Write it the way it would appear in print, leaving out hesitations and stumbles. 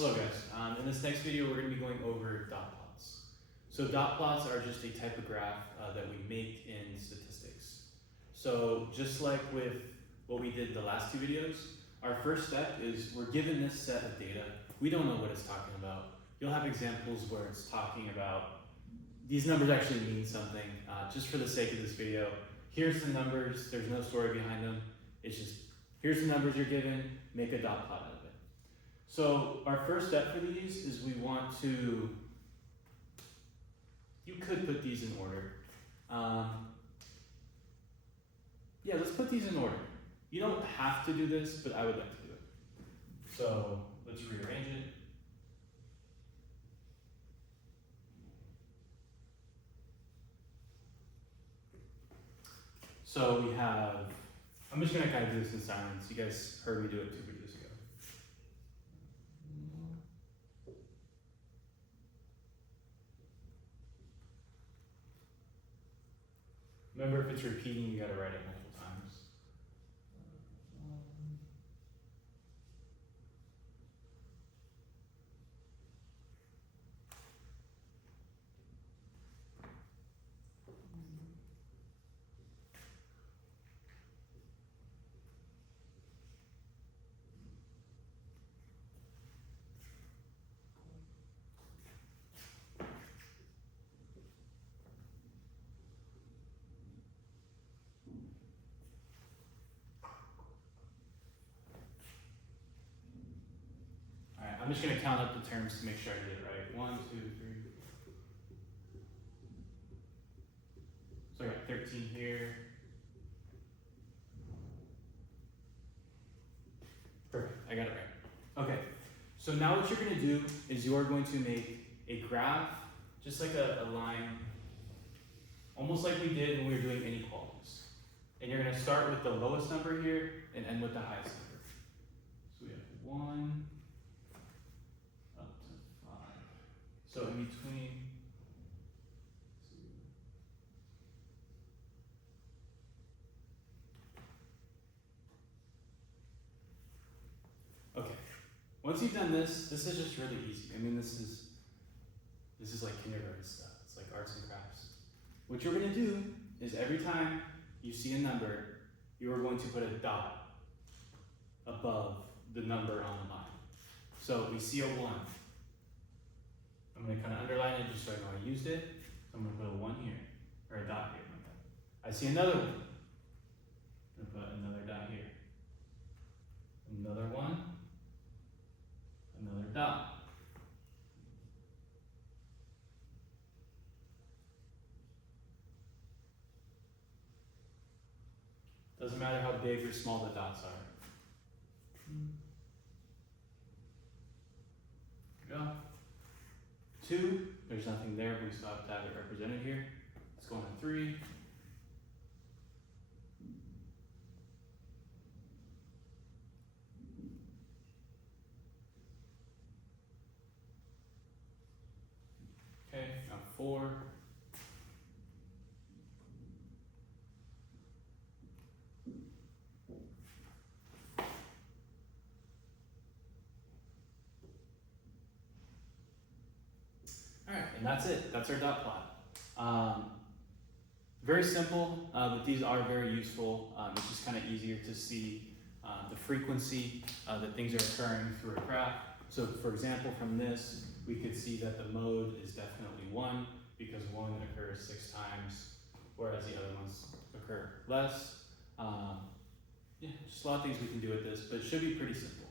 Hello guys, in this next video we're going to be going over dot plots. So dot plots are just a type of graph that we make in statistics. So just like with what we did the last two videos, our first step is we're given this set of data. We don't know what it's talking about. You'll have examples where it's talking about these numbers actually mean something. Just for the sake of this video, here's the numbers, there's no story behind them. It's just, here's the numbers you're given, make a dot plot out of it. So our first step for these is we want to, you could put these in order. Yeah, let's put these in order. You don't have to do this, but I would like to do it. So let's rearrange it. So we have, I'm just gonna kind of do this in silence. You guys heard me do it 2 videos ago. Remember, if it's repeating, you gotta write it multiple times. All right, I'm just gonna count up the terms to make sure I did it right. 1, 2, 3. So I got 13 here. Perfect, I got it right. Okay, so now what you're gonna do is you're going to make a graph, just like a line, almost like we did when we were doing inequalities. And you're gonna start with the lowest number here and end with the highest number. So we have 1 up to 5. So in between, okay. Once you've done this is just really easy. I mean, this is like kindergarten stuff. It's like arts and crafts. What you're gonna do is every time you see a number, you are going to put a dot above the number on the line. So we see a 1. I'm gonna kind of underline it just so I know I used it. So I'm gonna put a 1 here, or a dot here. I see another one. I'm gonna put another dot here. Another 1. Another dot. Doesn't matter how big or small the dots are. There we go. 2, there's nothing there, but we still have to have it represented here. Let's go on to 3. Okay, now 4. All right, and that's it. That's our dot plot. Very simple, but these are very useful. It's just kind of easier to see the frequency that things are occurring through a graph. So for example, from this, we could see that the mode is definitely 1 because 1 occurs 6 times, whereas the other ones occur less. Yeah, just a lot of things we can do with this, but it should be pretty simple.